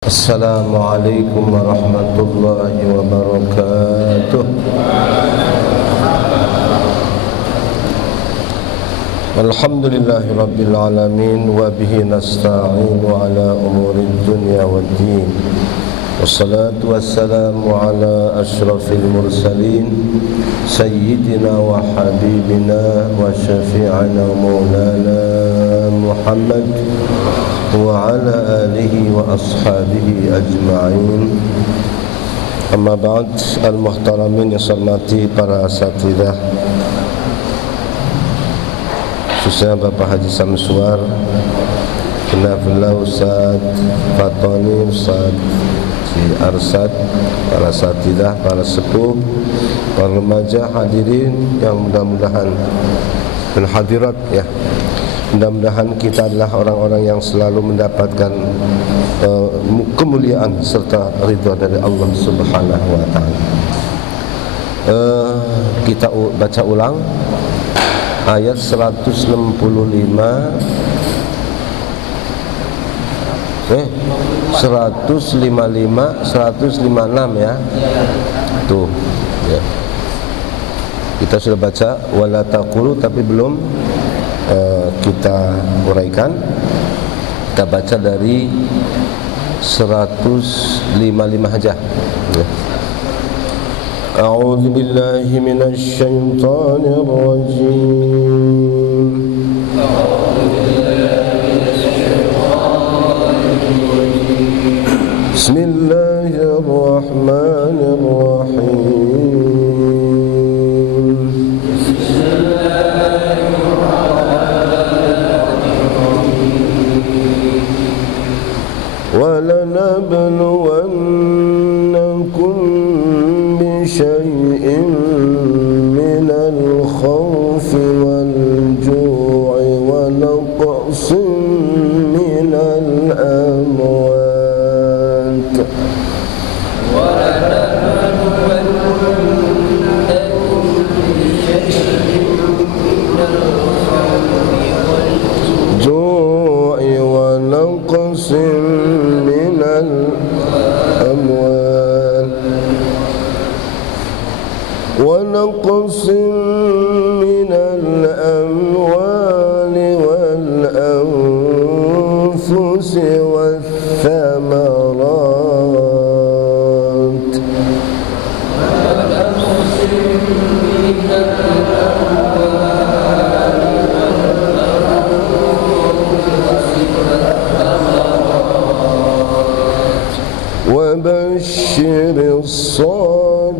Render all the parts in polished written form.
Assalamualaikum warahmatullahi wabarakatuh. Alhamdulillahi rabbil alamin wa bihi nasta'inu ala umuri dunya waddin. Wassalatu wassalamu ala asyrafil mursalin sayyidina wa habibina wa syafi'ana maulana Muhammad wa ala alihi wa ashabihi ajma'in. Amma ba'd, al-muhtaramin yang saya hormati para asatidzah, khususnya Bapak Haji Samsuar, Kenafillah Ustaz Fatoni, Ustaz Arsad, para asatidzah, para sepuh, para remaja, hadirin yang mudah-mudahan dan hadirat ya, mudah-mudahan kita adalah orang-orang yang selalu mendapatkan kemuliaan serta ridha dari Allah Subhanahu wa taala. Kita baca ulang ayat 165 156 ya. Tuh ya. Kita sudah baca wala taqulu, tapi belum kita uraikan. Kita baca dari 155 aja ya. A'udzu billahi minasy syaithanir rajim. Bismillahirrahmanirrahim. وَلَنَبْلُوَنَّكُمْ بِشَيْءٍ مِّنَ الْخَوْفِ وَالْجُوعِ وَنَقْصٍ مِّنَ الْأَمْوَالِ جوع ونقص من الأموال ونقص من الأموال والأنفس والثمرات وبشر الصابرين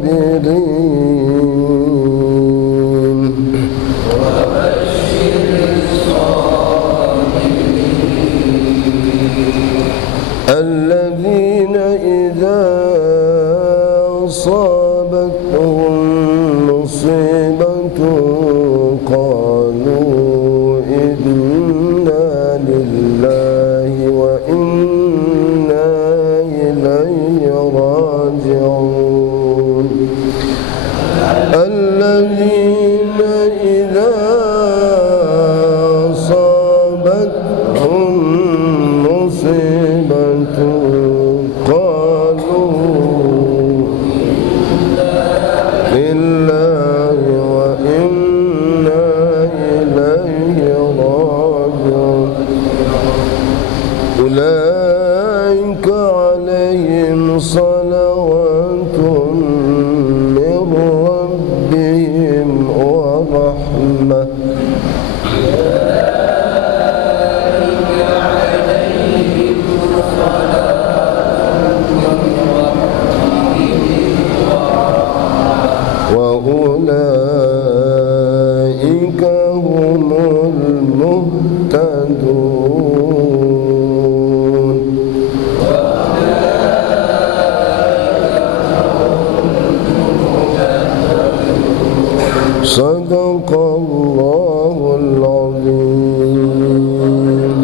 الذين إذا أصابتهم مصيبة قالوا إنا لله وإنا إليه راجعون الذين إذا أصابتهم مصيبة قالوا لله وإنا إليه راجعون أولئك عليهم صلوات من ربهم ورحمة وأولئك هم المهتدون. Sadaqallahul azim.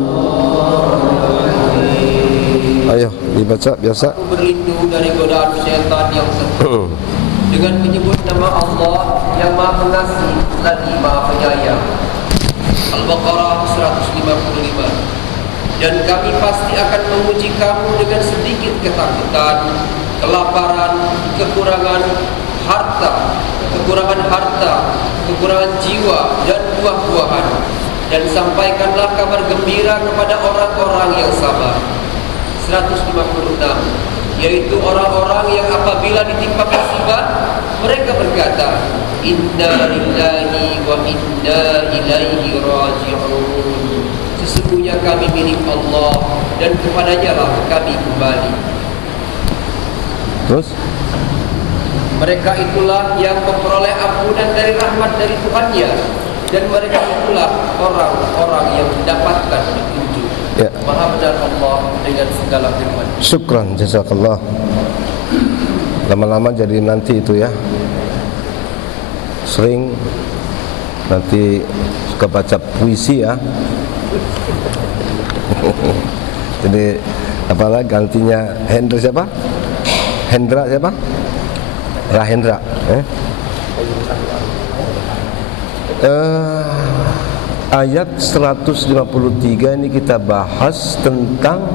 Ayo dibaca biasa. Aku berlindung dari godaan syaitan yang sempurna dengan menyebut nama Allah yang Maha Pengasih lagi Maha Penyayang. Al-Baqarah 155. Dan kami pasti akan menguji kamu dengan sedikit ketakutan, kelaparan, kekurangan harta, kekurangan jiwa dan buah-buahan. Dan sampaikanlah kabar gembira kepada orang-orang yang sabar. 156, yaitu orang-orang yang apabila ditimpa musibah, mereka berkata, Inna lillahi wa inna ilaihi raji'un. Sesungguhnya kami milik Allah dan kepadanya lah kami kembali. Terus Mereka itulah yang memperoleh ampunan dari rahmat dari Tuhannya, dan mereka itulah orang-orang yang mendapatkan petunjuk. Ya. Maha benar Allah dengan segala firman. syukran, jazakallah. Lama-lama jadi nanti itu ya, sering nanti suka baca puisi ya. Jadi apalah gantinya Hendra siapa? Hendra siapa? Rahendra. Ayat 153 ini kita bahas tentang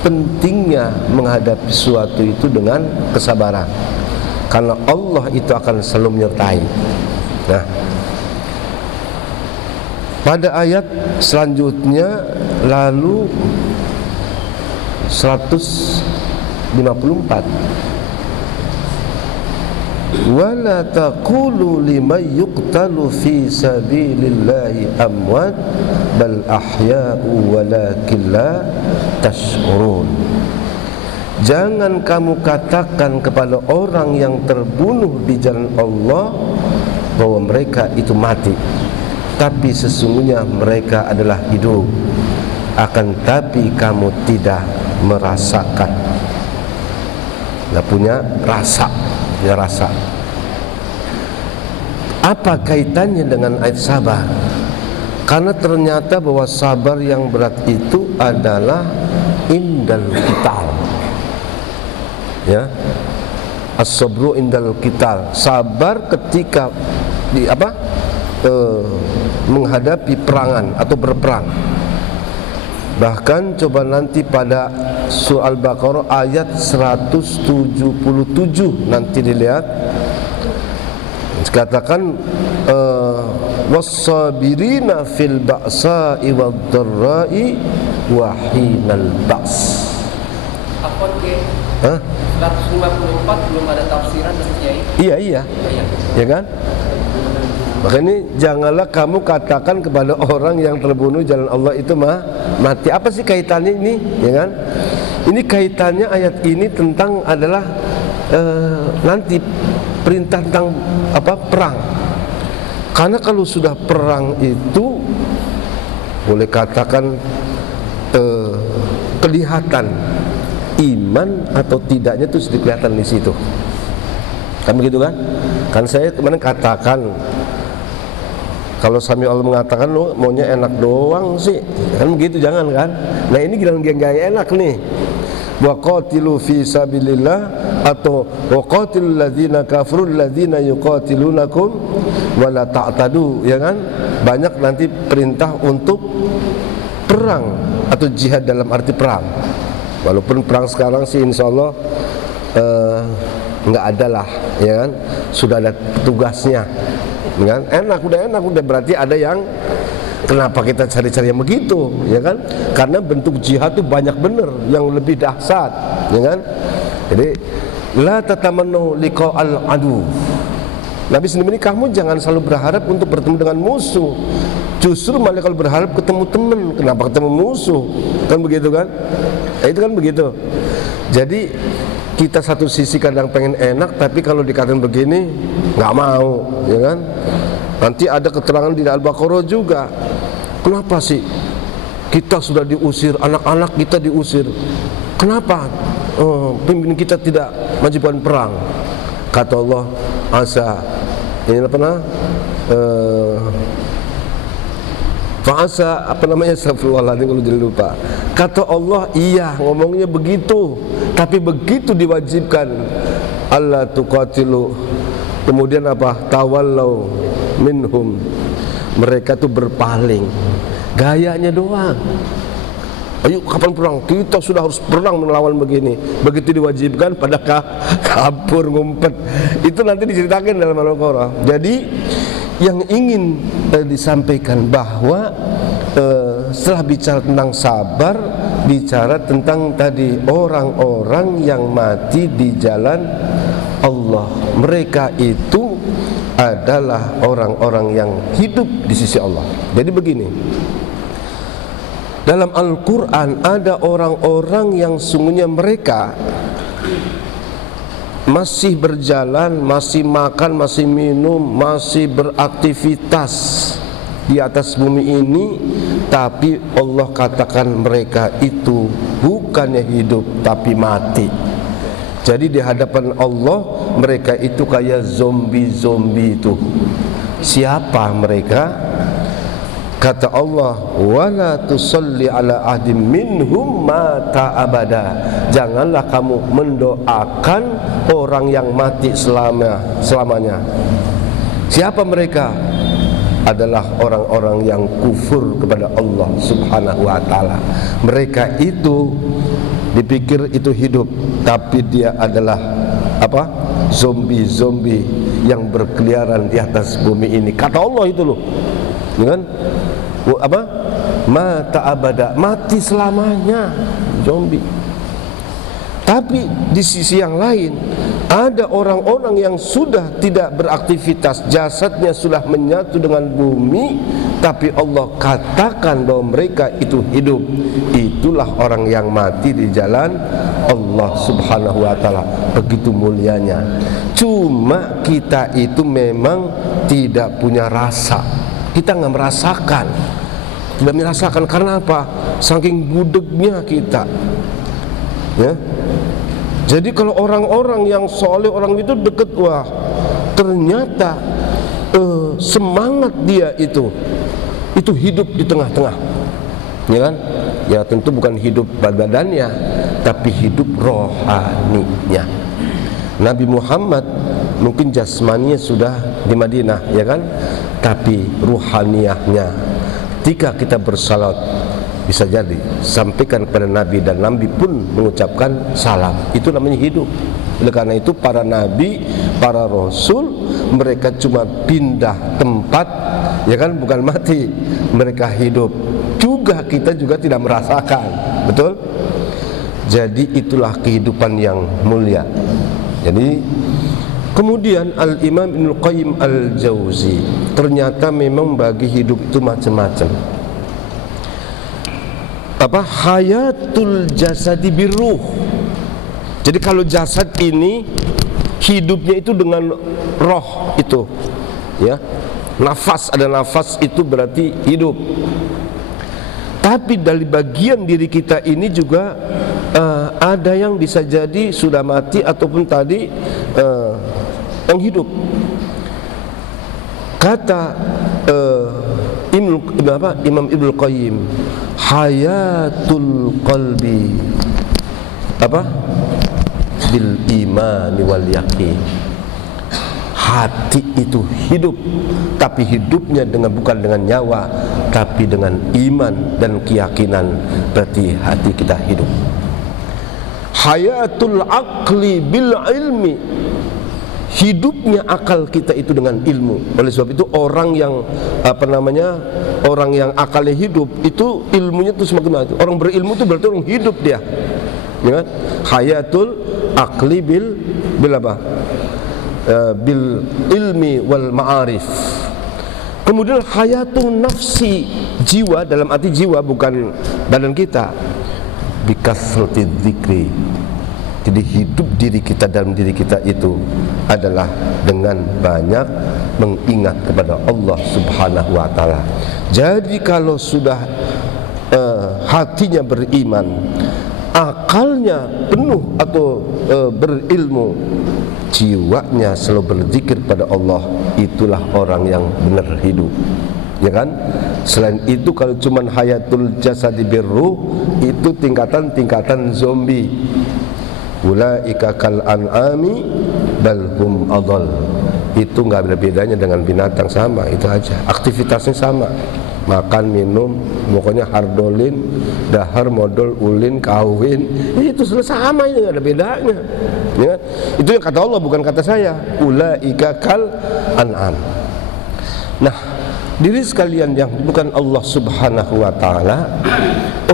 pentingnya menghadapi sesuatu itu dengan kesabaran, karena Allah itu akan selalu menyertai. Nah, pada ayat selanjutnya lalu 154, wala taqulu liman yuqtalu fi sabilillahi amwat bal ahya'u walakin la tash'urun. Jangan kamu katakan kepada orang yang terbunuh di jalan Allah bahwa mereka itu mati, tapi sesungguhnya mereka adalah hidup, akan tapi kamu tidak merasakan, tidak punya rasa. Apa kaitannya dengan ayat sabar? Karena ternyata bahwa sabar yang berat itu adalah indal qital. Ya. As-sabru indal qital. Sabar ketika menghadapi perangan atau berperang. Bahkan coba nanti pada surah Al-Baqarah ayat 177 nanti dilihat, dikatakan was-sabirina fil ba'sa'i wad-dharra'i wa hinal ba's. Apa ke? 154 belum ada tafsiran dari Kiai. Iya. Ya kan? Makanya janganlah kamu katakan kepada orang yang terbunuh jalan Allah itu mati. Apa sih kaitannya ini? Ya kan? Ini kaitannya ayat ini tentang adalah nanti perintah tentang perang. Karena kalau sudah perang itu boleh katakan kelihatan iman atau tidaknya itu sudah kelihatan di situ. Kan begitu kan? Kan saya kemarin katakan, kalau sami Allah mengatakan lo maunya enak doang sih, kan begitu, jangan kan? Nah ini gak enak nih. Wa qatilu fi sabilillah atau wa qatilul ladzina kafaru ladzina yuqatilunakum wa la ta'tadu, ya kan? Banyak nanti perintah untuk perang atau jihad dalam arti perang. Walaupun perang sekarang sih insyaallah enggak ada lah, ya kan? Sudah ada petugasnya. Kan? Enak udah berarti ada yang kenapa kita cari-cari yang begitu, ya kan? Karena bentuk jihad itu banyak bener yang lebih dahsyat, ya kan? Jadi la tatamannu liqa'al adu. Nabi sendiri, kamu jangan selalu berharap untuk bertemu dengan musuh. Justru malah kalau berharap ketemu teman, kenapa ketemu musuh? Kan begitu kan? Itu kan begitu. Jadi kita satu sisi kadang pengen enak, tapi kalau dikatakan begini nggak mau, ya kan? Nanti ada keterangan di Al-Baqarah juga. Kenapa sih kita sudah diusir, anak-anak kita diusir? Kenapa pemimpin kita tidak wajibkan perang? Kata Allah, asa ini fa'asa astagfirullahaladzim kalau jadi lupa. Kata Allah, iya ngomongnya begitu, tapi begitu diwajibkan Allah tuqatilu, kemudian tawallau minhum, mereka tuh berpaling, gayanya doang. Ayo kapan perang? Kita sudah harus perang melawan begini. Begitu diwajibkan pada kabur ngumpet. Itu nanti diceritakan dalam Al-Qur'an. Jadi yang ingin disampaikan bahwa setelah bicara tentang sabar, bicara tentang tadi orang-orang yang mati di jalan Allah. Mereka itu adalah orang-orang yang hidup di sisi Allah. Jadi begini, dalam Al-Quran ada orang-orang yang sungguhnya mereka masih berjalan, masih makan, masih minum, masih beraktivitas di atas bumi ini, tapi Allah katakan mereka itu bukannya hidup tapi mati. Jadi di hadapan Allah mereka itu kayak zombie-zombie itu. Siapa mereka? Kata Allah, wala tusalli ala ahdim minhum mata abada. Janganlah kamu mendoakan orang yang mati selamanya. Siapa mereka? Adalah orang-orang yang kufur kepada Allah Subhanahu wa taala. Mereka itu dipikir itu hidup, tapi dia adalah apa? Zombie-zombie yang berkeliaran di atas bumi ini. Kata Allah itu loh. Ya kan? Apa? Mata abada, mati selamanya, zombie. Tapi di sisi yang lain ada orang-orang yang sudah tidak beraktivitas, jasadnya sudah menyatu dengan bumi, tapi Allah katakan bahwa mereka itu hidup. Itulah orang yang mati di jalan Allah Subhanahu wa taala. Begitu mulianya. Cuma kita itu memang tidak punya rasa. Kita nggak merasakan. Tidak merasakan karena apa? Saking budegnya kita. Ya. Jadi kalau orang-orang yang soleh, orang itu deket, wah ternyata semangat dia itu hidup di tengah-tengah, ya kan? Ya tentu bukan hidup badannya, tapi hidup rohaninya. Nabi Muhammad mungkin jasmaninya sudah di Madinah, ya kan? Tapi ruhaniyahnya, ketika kita bersalat, bisa jadi sampaikan kepada Nabi dan Nabi pun mengucapkan salam. Itu namanya hidup. Oleh karena itu para Nabi, para Rasul, mereka cuma pindah tempat, ya kan, bukan mati. Mereka hidup. Juga kita juga tidak merasakan. Betul? Jadi itulah kehidupan yang mulia. Jadi kemudian Al-Imam Ibnu Qayyim Al-Jauzi ternyata memang bagi hidup itu macam-macam. Apa? Hayatul jasadi biruh. Jadi kalau jasad ini hidupnya itu dengan roh itu, ya. Nafas, ada nafas itu berarti hidup. Tapi dari bagian diri kita ini juga ada yang bisa jadi sudah mati ataupun tadi yang hidup. Kata Imam Ibnu Qayyim, hayatul qalbi apa? Bil imani wal yaqin. Hati itu hidup, tapi hidupnya bukan dengan nyawa, tapi dengan iman dan keyakinan. Berarti hati kita hidup. Hayatul aqli bil ilmi. Hidupnya akal kita itu dengan ilmu. Oleh sebab itu orang yang orang yang akalnya hidup itu ilmunya itu semakin maju. Orang berilmu itu berarti orang hidup dia. Ya kan? Hayatul aqli bil apa? Bil ilmi wal ma'arif. Kemudian hayatul nafsi, jiwa, dalam arti jiwa bukan badan kita, bikasrati dzikri. Jadi hidup diri kita dalam diri kita itu adalah dengan banyak mengingat kepada Allah Subhanahu wa taala. Jadi kalau sudah hatinya beriman, akalnya penuh atau berilmu, jiwanya selalu berzikir pada Allah, itulah orang yang benar hidup, ya kan? Selain itu kalau cuman hayatul jasadi birruh, itu tingkatan zombie. Ulaika kal an'ami bal hum adall. Itu enggak ada bedanya dengan binatang, sama, itu aja. Aktivitasnya sama. makan, minum, pokoknya hardolin, dahar, modal, ulin, kawin, itu sama, itu nggak ada bedanya, ya. Itu yang kata Allah, bukan kata saya. Ulaika kal an'am. Nah, diri sekalian yang bukan Allah Subhanahu wa ta'ala,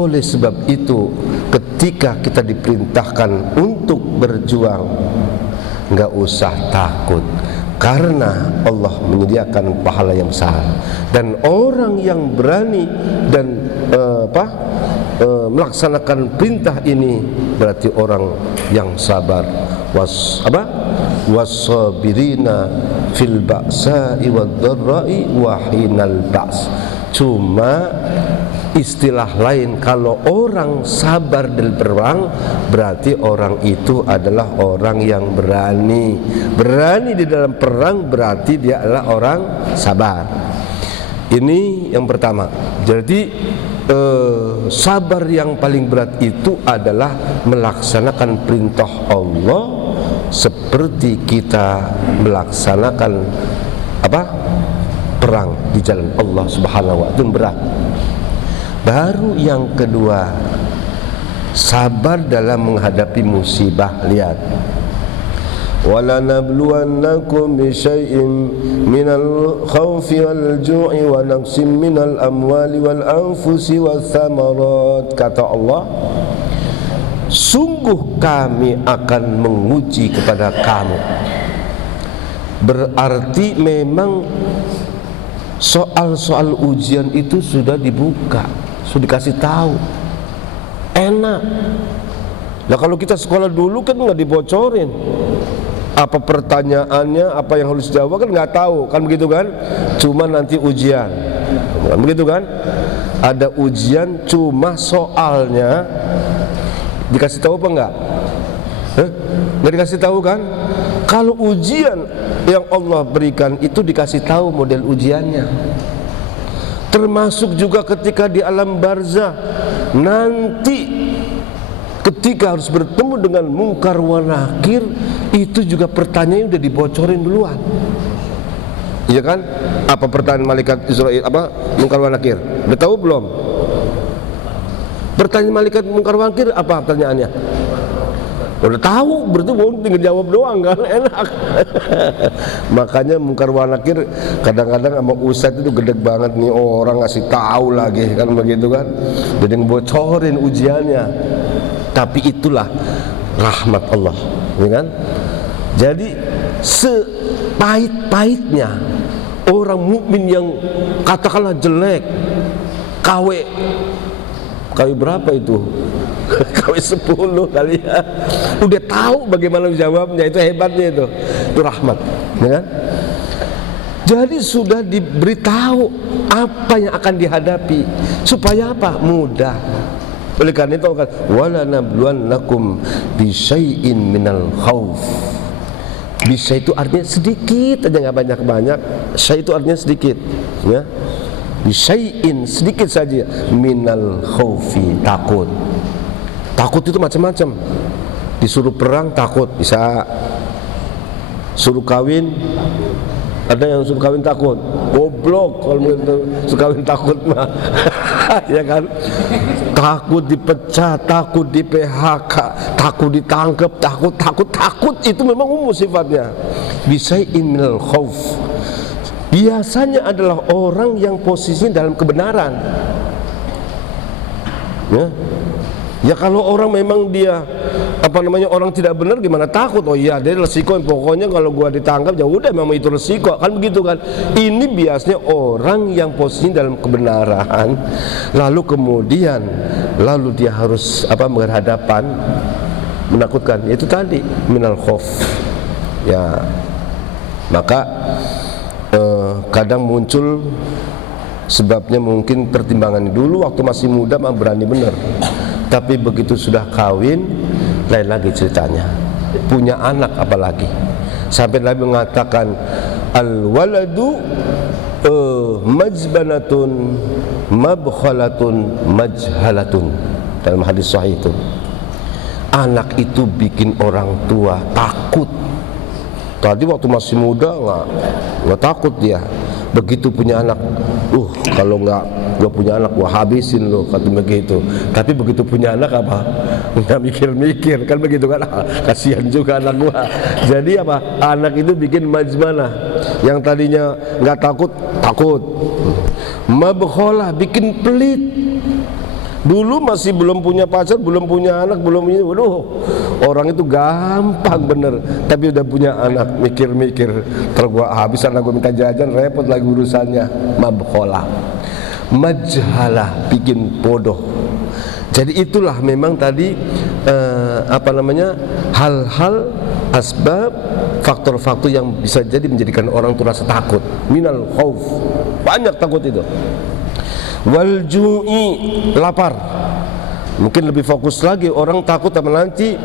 oleh sebab itu ketika kita diperintahkan untuk berjuang, nggak usah takut, karena Allah menyediakan pahala yang besar. Dan orang yang berani dan melaksanakan perintah ini berarti orang yang sabar. Wasabirina fil ba'sa'i wad-dharra'i wa hinal ba's. Cuma istilah lain, kalau orang sabar dan berperang berarti orang itu adalah orang yang berani. Berani di dalam perang berarti dia adalah orang sabar. Ini yang pertama. Jadi sabar yang paling berat itu adalah melaksanakan perintah Allah seperti kita melaksanakan perang di jalan Allah Subhanahu wa ta'ala. Itu berat. Baru yang kedua, sabar dalam menghadapi musibah. Lihat, wala nabluwannakum bisyai'in minal khawfi wal ju'i wa naqsim minal amwali wal anfusi wath thamarat. Kata Allah, sungguh kami akan menguji kepada kamu. Berarti memang soal-soal ujian itu sudah dibuka, sudah dikasih tahu, enak. Nah, kalau kita sekolah dulu kan nggak dibocorin apa pertanyaannya, apa yang harus dijawab, kan nggak tahu, kan begitu kan? Cuma nanti ujian, kan begitu kan? Ada ujian, cuma soalnya dikasih tahu apa enggak? Nggak dikasih tahu kan? Kalau ujian yang Allah berikan itu dikasih tahu model ujiannya. Termasuk juga ketika di alam barzah nanti, ketika harus bertemu dengan mungkar wa nakir, itu juga pertanyaannya udah dibocorin duluan. Iya kan? Apa pertanyaan malaikat Israil, mungkar wa nakir? Udah tahu belum? Pertanyaan malaikat mungkar wa nakir apa pertanyaannya? Udah tahu, berarti tinggal jawab doang kan, enak. Makanya mungkar wa nakir kadang-kadang sama ustadz itu gedeg banget nih, orang ngasih tahu lagi kan begitu kan. Jadi ngebocorin ujiannya. Tapi itulah rahmat Allah, ya kan? Jadi sepahit-pahitnya orang mukmin yang katakanlah jelek, KW berapa itu? KW 10 kali ya, udah tahu bagaimana jawabnya. Itu hebatnya, itu rahmat, ya kan? Jadi sudah diberitahu apa yang akan dihadapi, supaya apa? Mudah. Oleh karena itu kan, wala nabluwannakum bisyai'in minal khauf. Bisa itu artinya sedikit aja, nggak banyak-banyak. Syai' itu artinya sedikit, ya. Bisyai'in, sedikit saja, minal khaufi, takut. Takut itu macam-macam. Disuruh perang takut, bisa. Suruh kawin, ada yang suruh kawin takut. Goblok kalau suruh kawin takut mah. Ya kan? Takut dipecat, takut di PHK, takut ditangkap, takut itu memang umum sifatnya. Bisyai'in minal khauf. Biasanya adalah orang yang posisinya dalam kebenaran. Ya kalau orang memang dia orang tidak benar, gimana takut? Oh iya, dia resiko, pokoknya kalau gua ditangkap ya udah, memang itu resiko, kan begitu kan. Ini biasanya orang yang posisinya dalam kebenaran, lalu kemudian dia harus berhadapan menakutkan, itu tadi minal khauf. Ya, maka kadang muncul sebabnya, mungkin pertimbangan dulu waktu masih muda mah berani bener, tapi begitu sudah kawin lain lagi ceritanya, punya anak apalagi. Sampai Nabi mengatakan al-waladu majbanatun mabkhalatun majhalatun, dalam hadis sahih itu. Anak itu bikin orang tua takut. Tadi waktu masih muda nggak takut dia. Begitu punya anak, kalau nggak gua punya anak gua habisin lo, kata begitu. Tapi begitu punya anak apa, nggak mikir-mikir kan begitu kan. Kasihan juga anak gua. Jadi apa, anak itu bikin majmanah. Yang tadinya nggak takut, takut. Mabkholah, bikin pelit. Dulu masih belum punya pacar, belum punya anak, belum ini, waduh, orang itu gampang bener. Tapi udah punya anak, mikir-mikir, tergua habis anak gua minta jajan, repot lagi urusannya. Mabkholah, majhalah, bikin bodoh. Jadi itulah memang tadi hal-hal, asbab, faktor-faktor yang bisa jadi menjadikan orang itu rasa takut. Minal khauf, banyak takut itu. Wal ju'i, lapar. Mungkin lebih fokus lagi, orang takut sama nanti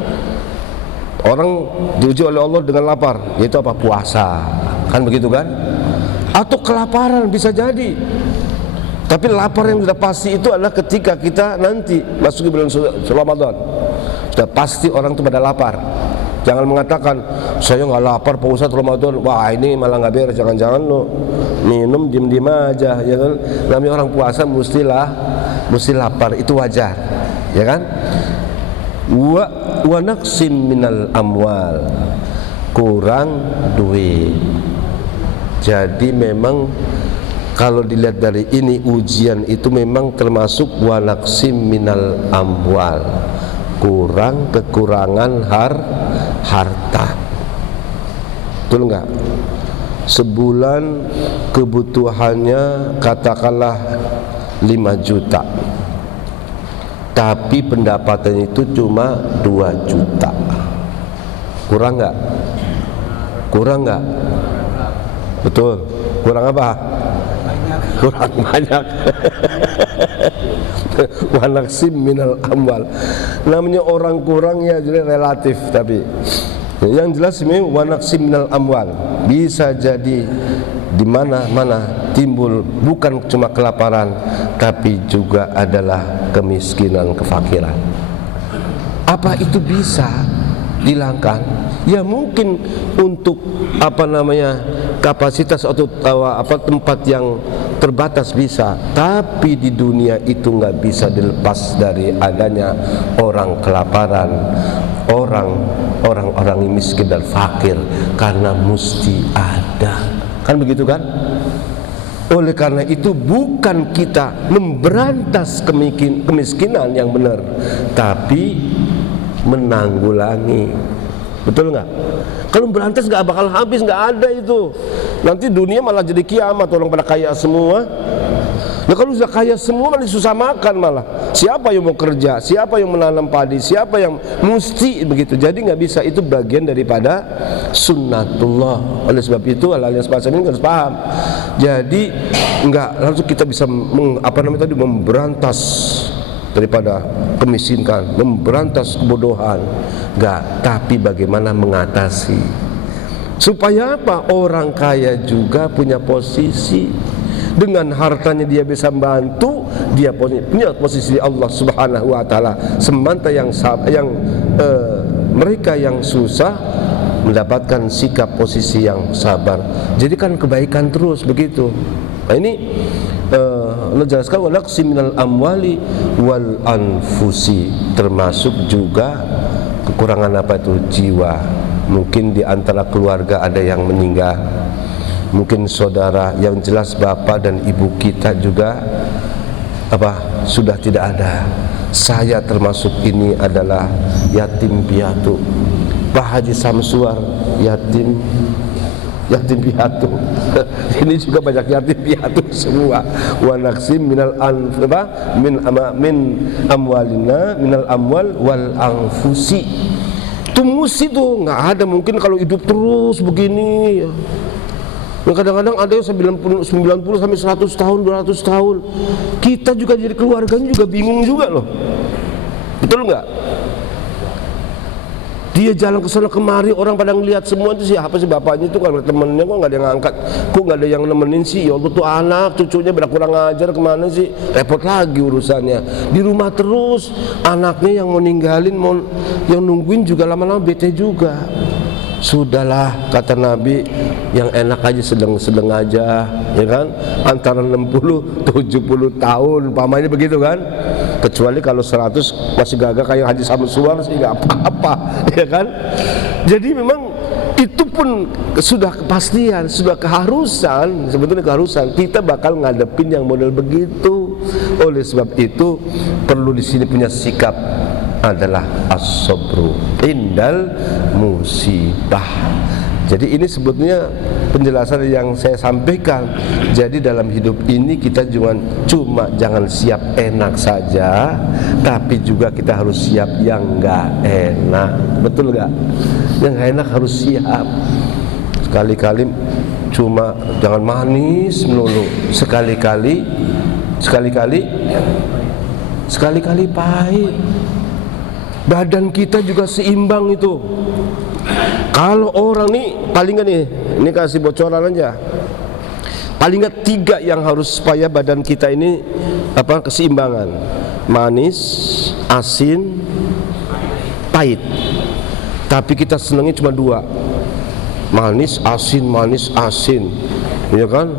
orang diuji oleh Allah dengan lapar, yaitu apa? Puasa, kan begitu kan? Atau kelaparan bisa jadi. Tapi lapar yang sudah pasti itu adalah ketika kita nanti masuk ke bulan Ramadan. Sudah pasti orang itu pada lapar. Jangan mengatakan saya nggak lapar Pak Ustadz Ramadan, wah ini malah nggak beres. Jangan-jangan lo minum diem-diem aja, ya kan? Namanya orang puasa mesti lapar, itu wajar, ya kan? Wa naqsim minal amwal, kurang duit. Jadi memang kalau dilihat dari ini ujian itu memang termasuk wa naqsim minal amwal, kekurangan harta. Betul enggak? Sebulan kebutuhannya katakanlah 5 juta, tapi pendapatan itu cuma 2 juta. Kurang enggak? Kurang enggak? Betul. Kurang apa? Kurang banyak. Wa naqsim minal amwal. Namanya orang kurang ya jadi relatif, tapi yang jelas ini wa naqsim minal amwal bisa jadi di mana-mana timbul bukan cuma kelaparan, tapi juga adalah kemiskinan, kefakiran. Apa itu bisa dihilangkan? Ya mungkin untuk kapasitas atau tempat yang terbatas bisa, tapi di dunia itu nggak bisa dilepas dari adanya orang kelaparan, orang-orang miskin dan fakir, karena mesti ada, kan begitu kan? Oleh karena itu bukan kita memberantas kemiskinan yang benar, tapi menanggulangi. Betul nggak? Kalau berantas nggak bakal habis, nggak ada itu. Nanti dunia malah jadi kiamat, orang pada kaya semua. Nah kalau sudah kaya semua nanti susah makan malah. Siapa yang mau kerja? Siapa yang menanam padi? Siapa yang mesti begitu? Jadi nggak bisa, itu bagian daripada sunnatullah. Oleh sebab itu hal-hal yang semacam ini harus paham. Jadi nggak langsung kita bisa memberantas daripada kemiskinan, memberantas kebodohan, enggak, tapi bagaimana mengatasi supaya apa? Orang kaya juga punya posisi, dengan hartanya dia bisa membantu, dia punya posisi Allah Subhanahu wa taala. Semanta yang mereka yang susah mendapatkan sikap posisi yang sabar. Jadi kan kebaikan terus begitu. Nah ini menjelaskan wa naqsim minal amwali wal anfusi, termasuk juga kekurangan apa itu? Jiwa. Mungkin di antara keluarga ada yang meninggal, mungkin saudara, yang jelas bapak dan ibu kita juga sudah tidak ada. Saya termasuk ini adalah yatim piatu. Pak Haji Samsuar yatim piatu. Ini juga banyak yatim piatu semua. Wa naqsim minal min amwalina minal amwal wal anfusi. Tumus itu nggak ada, mungkin kalau hidup terus begini. Kadang-kadang ada yang 90 sampai 100 tahun, 200 tahun. Kita juga jadi keluarganya juga bingung juga loh. Betul nggak? Dia jalan ke sana kemari, orang pada ngelihat semua itu siapa sih bapaknya itu, kalau temennya kok nggak ada yang ngangkat, kok nggak ada yang nemenin sih? Ya Allah tuh anak cucunya pada kurang ajar, kemana sih? Repot lagi urusannya. Di rumah terus, anaknya yang mau ninggalin, yang nungguin juga lama-lama bete juga. Sudahlah, kata Nabi, yang enak aja sedang-sedang aja, ya kan, antara 60 70 tahun umpamanya begitu kan. Kecuali kalau 100 masih gagah kayak Haji Samsuar sih nggak apa-apa, ya kan. Jadi memang itu pun sudah kepastian, sudah keharusan, sebetulnya keharusan kita bakal ngadepin yang model begitu. Oleh sebab itu perlu di sini punya sikap adalah as-sabru indal musibah. Jadi ini sebetulnya penjelasan yang saya sampaikan. Jadi dalam hidup ini kita cuma jangan siap enak saja, tapi juga kita harus siap yang enggak enak. Betul enggak? Yang enggak enak harus siap. Sekali-kali cuma jangan manis melulu. Sekali-kali pahit. Badan kita juga seimbang itu. Kalau orang nih paling nggak nih, ini kasih bocoran aja. Paling nggak 3 yang harus supaya badan kita ini keseimbangan: manis, asin, pahit. Tapi kita senangnya cuma 2, manis, asin, ya kan?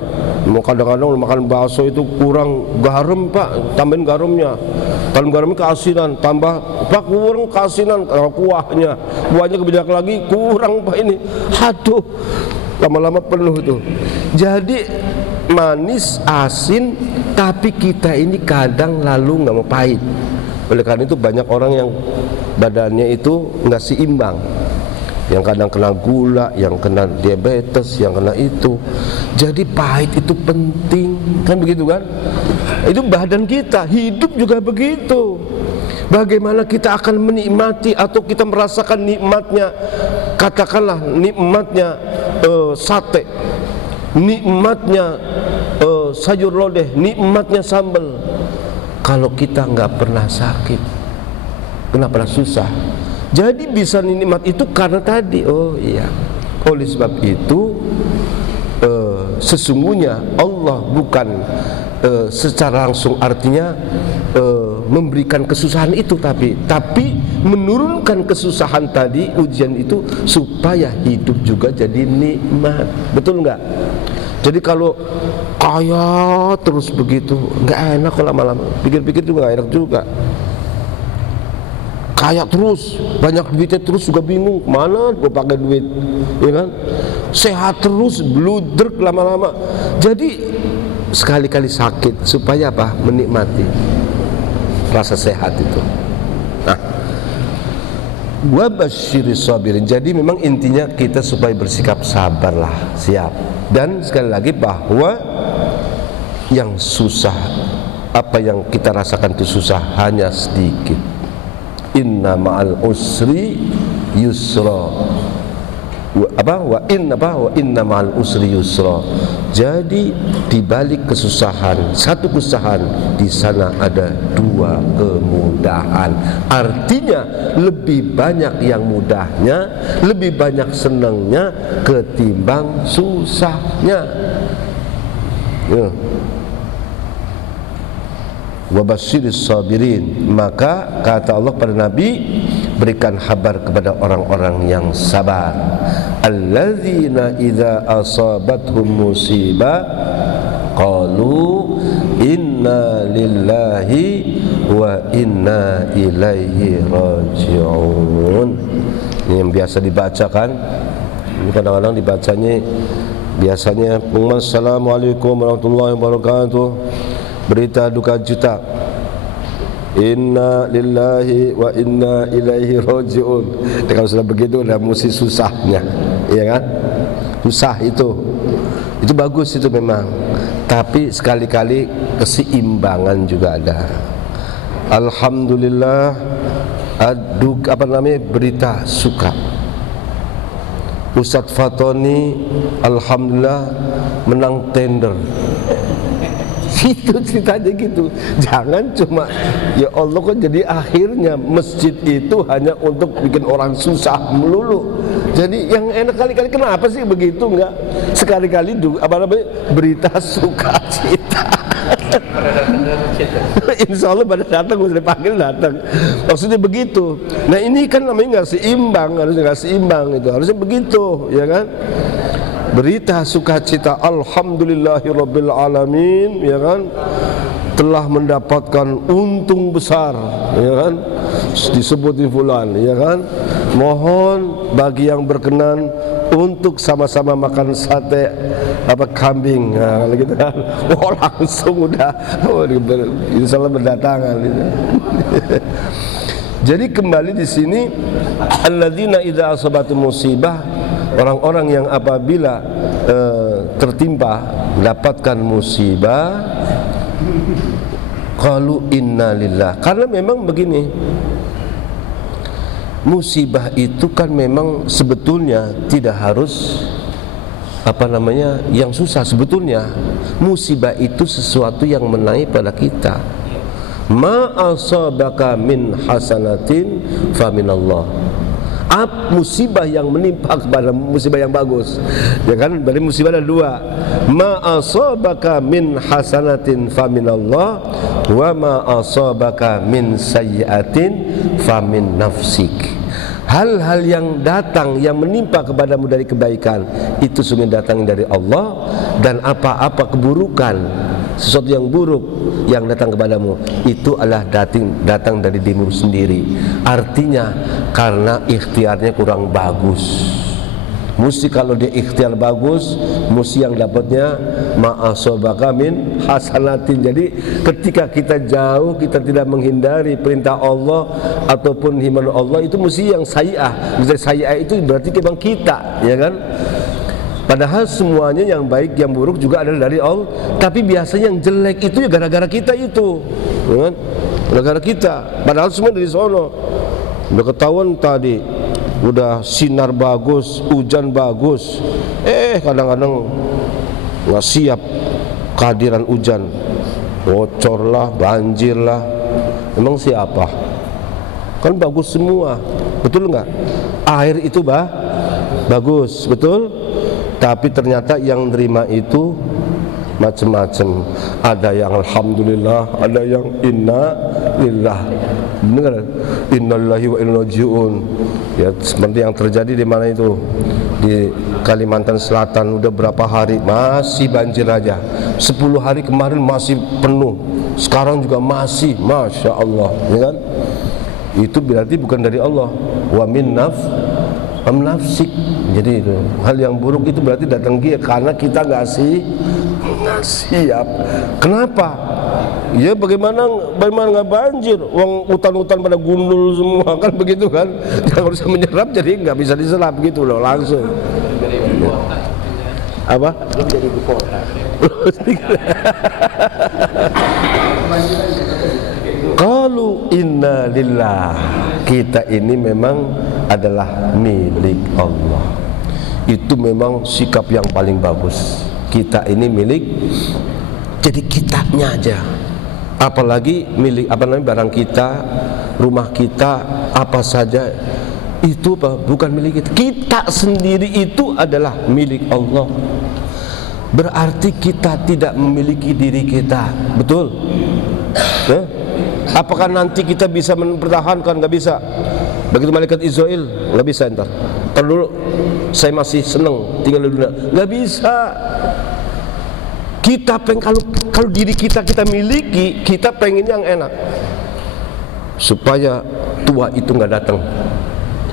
Mau kadang-kadang makan bakso itu kurang garam pak, tambahin garamnya. Kalau garamnya keasinan, tambah pak kurang keasinan, kuahnya kebanyakan lagi kurang pak ini. Aduh, lama-lama penuh tuh. Jadi manis, asin, tapi kita ini kadang lalu nggak mau pahit. Oleh karena itu banyak orang yang badannya itu nggak seimbang, yang kadang kena gula, yang kena diabetes, yang kena itu. Jadi pahit itu penting, kan begitu kan? Itu badan kita, hidup juga begitu. Bagaimana kita akan menikmati atau kita merasakan nikmatnya, katakanlah nikmatnya sate, nikmatnya sayur lodeh, nikmatnya sambal, kalau kita nggak pernah sakit, nggak pernah susah. Jadi bisa nikmat itu karena tadi, oh iya. Oleh sebab itu sesungguhnya Allah bukan secara langsung artinya memberikan kesusahan itu, tapi menurunkan kesusahan tadi, ujian itu supaya hidup juga jadi nikmat. Betul enggak? Jadi kalau kaya terus begitu nggak enak, kalau lama-lama pikir-pikir juga nggak enak juga. Kaya terus, banyak duitnya terus juga bingung mana gue pakai duit, ya kan? Sehat terus, bludruk lama-lama. Jadi sekali-kali sakit supaya apa? Menikmati rasa sehat itu. Nah, wa basyiris sabirin. Jadi memang intinya kita supaya bersikap sabarlah, siap. Dan sekali lagi bahwa yang susah, apa yang kita rasakan itu susah hanya sedikit. Inna ma'al usri yusra. Wa inna ma'al usri yusra. Jadi di balik kesusahan, satu kesusahan, di sana ada 2 kemudahan. Artinya lebih banyak yang mudahnya, lebih banyak senangnya ketimbang susahnya. Ya. Wa basyiris sabirin. Maka kata Allah pada Nabi, berikan kabar kepada orang-orang yang sabar. Alladzina idza asabathum musibah qalu inna lillahi wa inna ilaihi raji'un. Ini yang biasa dibacakan. Ini kadang-kadang dibacanya biasanya Assalamualaikum warahmatullahi wabarakatuh. Berita duka cita, inna lillahi wa inna ilaihi raji'un. Kalau sudah begitu udah mesti susahnya, iya kan? Susah itu bagus itu memang. Tapi sekali-kali keseimbangan juga ada. Alhamdulillah, berita suka. Ustadz Fatoni alhamdulillah menang tender. Itu ceritanya gitu. Jangan cuma ya Allah kok jadi akhirnya masjid itu hanya untuk bikin orang susah melulu. Jadi yang enak kali-kali kenapa sih begitu enggak? Sekali-kali berita sukacita. Insya Allah pada datang, sudah dipanggil datang. Maksudnya begitu. Nah ini kan namanya nggak seimbang, harusnya nggak seimbang itu. Harusnya begitu, ya kan? berita sukacita, alhamdulillahirabbil alamin, ya kan, telah mendapatkan untung besar, ya kan, disebutin fulan, ya kan, mohon bagi yang berkenan untuk sama-sama makan sate kambing, nah, gitu kan. Oh, langsung udah, insyaallah berdatangan gitu. Jadi kembali di sini, alladzina idza asabatu musibah, orang-orang yang apabila tertimpa mendapatkan musibah, qalu inna lillah. Karena memang begini, musibah itu kan memang sebetulnya tidak harus yang susah. Sebetulnya musibah itu sesuatu yang menaik pada kita. Ma asabaka min hasanatin fa minallah. Musibah yang menimpa kepada musibah yang bagus, ya kan, berarti musibah ada dua. Ma asabaka min hasanatin fa minallah wa ma asabaka min sayyi'atin fa min nafsik. Hal-hal yang datang, yang menimpa kepadamu dari kebaikan, itu sungguh datang dari Allah. Dan apa-apa keburukan, sesuatu yang buruk yang datang kepadamu, itu adalah datang dari dirimu sendiri. Artinya karena ikhtiarnya kurang bagus. Mesti kalau dia ikhtiar bagus, mesti yang dapatnya ma'asobaka min hasanatin. Jadi ketika kita jauh, kita tidak menghindari perintah Allah ataupun himbauan Allah, itu mesti yang sayyi'ah. Sayyi'ah itu berarti memang kita, ya kan? Padahal semuanya yang baik, yang buruk juga adalah dari Allah. Tapi biasanya yang jelek itu ya gara-gara kita itu, ya kan? Gara-gara kita. Padahal semua dari sono. Udah ketahuan tadi, udah sinar bagus, hujan bagus, kadang-kadang nggak siap kehadiran hujan, bocor lah, banjir lah. Emang siapa? Kan bagus semua, betul nggak? Air itu bagus, betul. Tapi ternyata yang nerima itu macam-macam. Ada yang alhamdulillah, ada yang inna lillah. Benar? Innalillahi wa inna ilaihi raji'un. Ya, seperti yang terjadi di mana itu, di Kalimantan Selatan, udah berapa hari masih banjir aja. 10 hari kemarin masih penuh, sekarang juga masih, masya Allah, ya kan? Itu berarti bukan dari Allah. Wa min nafsik. Jadi itu hal yang buruk itu berarti datang dia karena kita nggak siap. Kenapa? Ya bagaimana nggak banjir? Uang hutan-hutan pada gundul semua, kan begitu kan? Yang harusnya menyerap jadi nggak bisa diserap gitu loh, langsung. Apa? Jadi ibu kota. Qalu inna lillah. Kita ini memang adalah milik Allah. Itu memang sikap yang paling bagus. Kita ini milik, jadi kitanya aja. Apalagi milik barang kita, rumah kita, apa saja itu bukan milik kita. Kita sendiri itu adalah milik Allah. Berarti kita tidak memiliki diri kita, betul? Apakah nanti kita bisa mempertahankan? Nggak bisa. Begitu malaikat Israel, nggak bisa ntar dulu, saya masih seneng tinggal di dunia. Nggak bisa. Kita kalau diri kita miliki, kita pengen yang enak, supaya tua itu nggak datang,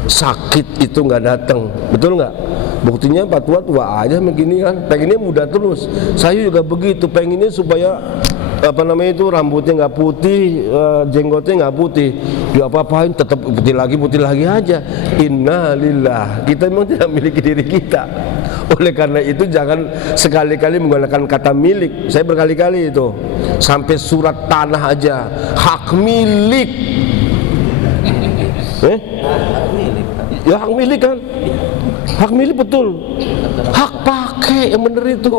sakit itu nggak datang, betul nggak? Buktinya Pak tua aja begini kan, pengennya muda terus. Saya juga begitu, pengennya supaya rambutnya nggak putih, jenggotnya nggak putih, dia apa-apain tetap putih lagi aja. Innalillah, kita memang tidak memiliki diri kita. Oleh karena itu jangan sekali-kali menggunakan kata milik. Saya berkali-kali itu, sampai surat tanah aja hak milik. Ya hak milik kan, hak milik betul, hak pakai yang bener itu.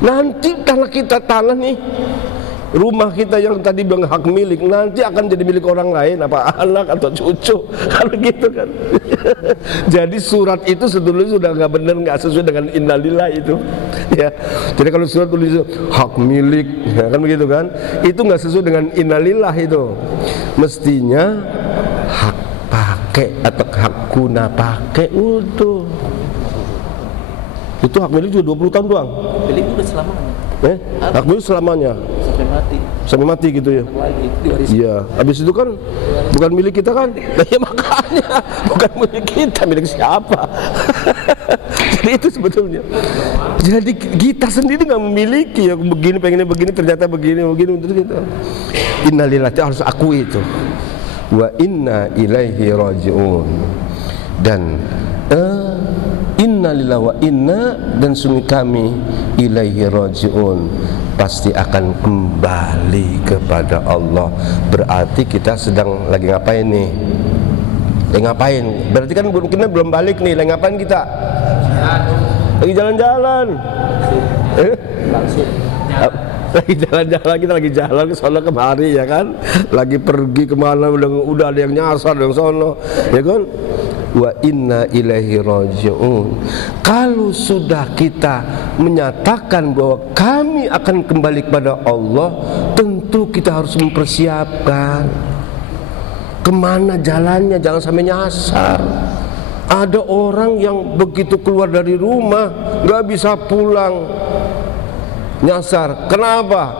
Nanti tanah nih, rumah kita yang tadi bilang hak milik, nanti akan jadi milik orang lain, apa anak atau cucu, kalau gitu kan. Jadi surat itu sebetulnya sudah nggak benar, nggak sesuai dengan innalillah itu, ya. Jadi kalau surat tulis hak milik, ya kan begitu kan, itu nggak sesuai dengan innalillah itu. Mestinya hak pakai atau hak guna pakai utuh. Itu hak milik juga 20 tahun doang. Milik udah selamanya. Hak milik selamanya. Sampai mati gitu ya. Iya, habis itu kan bukan milik kita kan? Ya makanya bukan milik kita, milik siapa? Jadi itu sebetulnya. Jadi kita sendiri nggak memiliki ya begini, pengennya begini, ternyata begini terus gitu. Innalillahi, harus akui itu. Wa inna ilaihi raji'un. Dan innalillahi wa inna, dan sungguh kami ilaihi raji'un, pasti akan kembali kepada Allah. Berarti kita sedang lagi ngapain nih? Lagi ngapain? Berarti kan kita belum balik nih. Lagi ngapain kita? Lagi jalan-jalan. Lagi jalan-jalan, kita lagi jalan ke sono kemari ya kan? Lagi pergi kemana, udah ada yang nyasar yang sono, ya kan? Wa inna ilaihi raji'un. Kalau sudah kita menyatakan bahwa kami akan kembali kepada Allah, tentu kita harus mempersiapkan kemana jalannya, jangan sampai nyasar. Ada orang yang begitu keluar dari rumah gak bisa pulang, nyasar. Kenapa?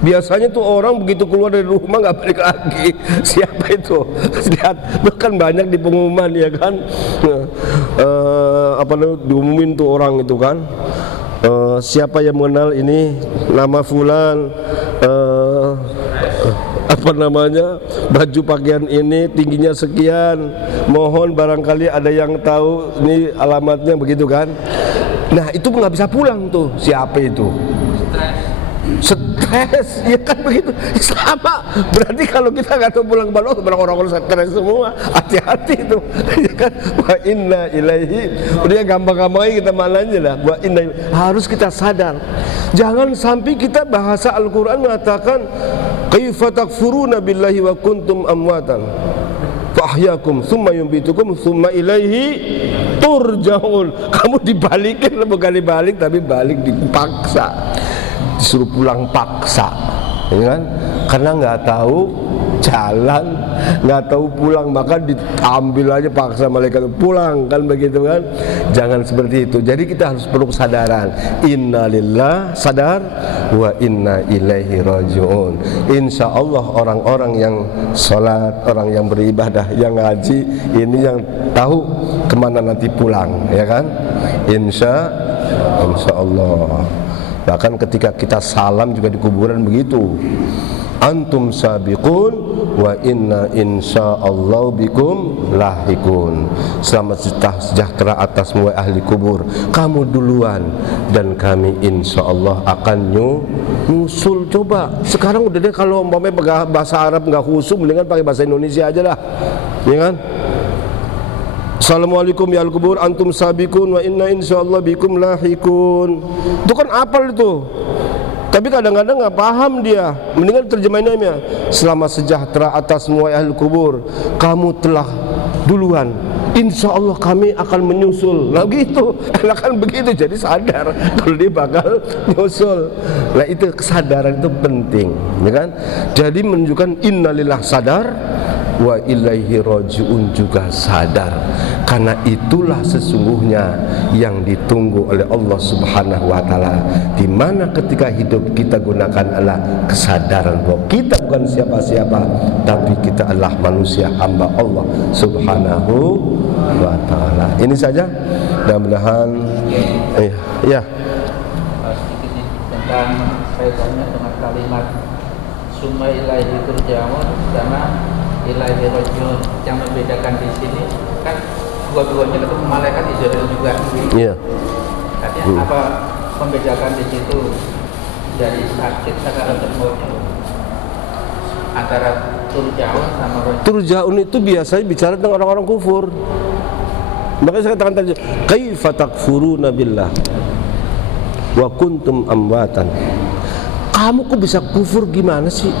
Biasanya tuh orang begitu keluar dari rumah nggak balik lagi. Siapa itu? Lihat, bahkan banyak di pengumuman ya kan. Diumumin tuh orang itu kan. Siapa yang mengenal ini nama fulan, baju pakaian ini tingginya sekian. Mohon barangkali ada yang tahu ini alamatnya, begitu kan. Nah itu nggak bisa pulang tuh. Siapa itu? Stres, ya kan begitu. Sama, berarti kalau kita nggak tahu pulang ke Bandung, orang-orang stres semua. Hati-hati itu, ya kan. Wa inna ilaihi, udah gampang-gampang kita malahnya lah. Wa inna, harus kita sadar. Jangan sampai kita bahasa Al-Quran mengatakan kaifa takfuruna billahi wa kuntum amwatan fa ahyakum tsumma yumbitukum tsumma ilaihi turja'un. Kamu dibalikin, bukan dibalik tapi balik dipaksa, disuruh pulang paksa, ya kan? Karena nggak tahu jalan, nggak tahu pulang, maka diambil aja paksa malaikat pulang, kan begitu kan? Jangan seperti itu. Jadi kita harus perlu kesadaran. Innalillah, sadar, wa inna ilaihi raji'un. Insya Allah orang-orang yang sholat, orang yang beribadah, yang ngaji, ini yang tahu kemana nanti pulang, ya kan? Insya Allah. Bahkan ketika kita salam juga di kuburan begitu. Antum sabiqun wa inna insyaallah bikum lahikun. Selamat sejahtera atasmu ahli kubur. Kamu duluan dan kami insyaallah akan nyusul. Coba sekarang udah deh, kalau umpamanya bahasa Arab nggak khusyuk, mendingan pakai bahasa Indonesia aja lah, ya kan? Assalamualaikum ya al-kubur antum sabiqun wa inna insyaallah bikum lahikun. Itu kan apal itu. Tapi kadang-kadang nggak paham dia. Mendingan terjemahinnya, selamat sejahtera atasmu ahli kubur, kamu telah duluan, insya Allah kami akan menyusul. Nah gitu, kan begitu. Jadi sadar kalau dia bakal nyusul. Nah itu kesadaran itu penting, ya kan? Jadi menunjukkan innalillah, sadar, wa ilaihi raji'un juga sadar. Karena itulah sesungguhnya yang ditunggu oleh Allah Subhanahu wa taala, di mana ketika hidup kita gunakan adalah kesadaran bahwa kita bukan siapa-siapa, tapi kita adalah manusia hamba Allah Subhanahu wa taala. Ini saja, mudah-mudahan ya. Tentang kaitannya dengan kalimat summa ilaihi turja'un sama ilaihi raji'un, yang membedakan di sini kan dua-duanya ketemu malaikat Israel juga. Iya. Artinya apa membedakan di situ dari sakit sekarang termaunya antara turja'un sama raji'un? Turja'un itu biasanya bicara tentang orang-orang kufur. Makanya saya katakan tadi, kaifa takfuruna billah wa kuntum amwatan. Kamu kok bisa kufur gimana sih?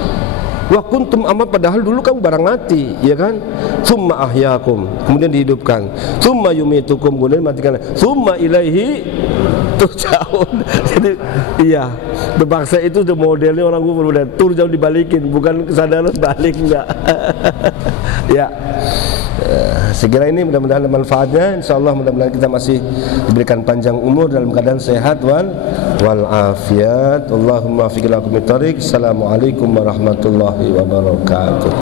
Wa kuntum amwat, padahal dulu kamu barang mati, ya kan? Tsumma ahyakum, kemudian dihidupkan. Tsumma yumitukum, kemudian matikan. Tsumma ilaihi turja'un. Jadi iya, berbangsa itu udah modelnya orang kufur, udah turja'un dibalikin, bukan kesadaran balik, enggak. Ya. Segera ini mudah-mudahan ada manfaatnya. InsyaAllah mudah-mudahan kita masih diberikan panjang umur dalam keadaan sehat wal afiat. Allahumma fiqil akumit tariq. Assalamualaikum warahmatullahi wabarakatuh.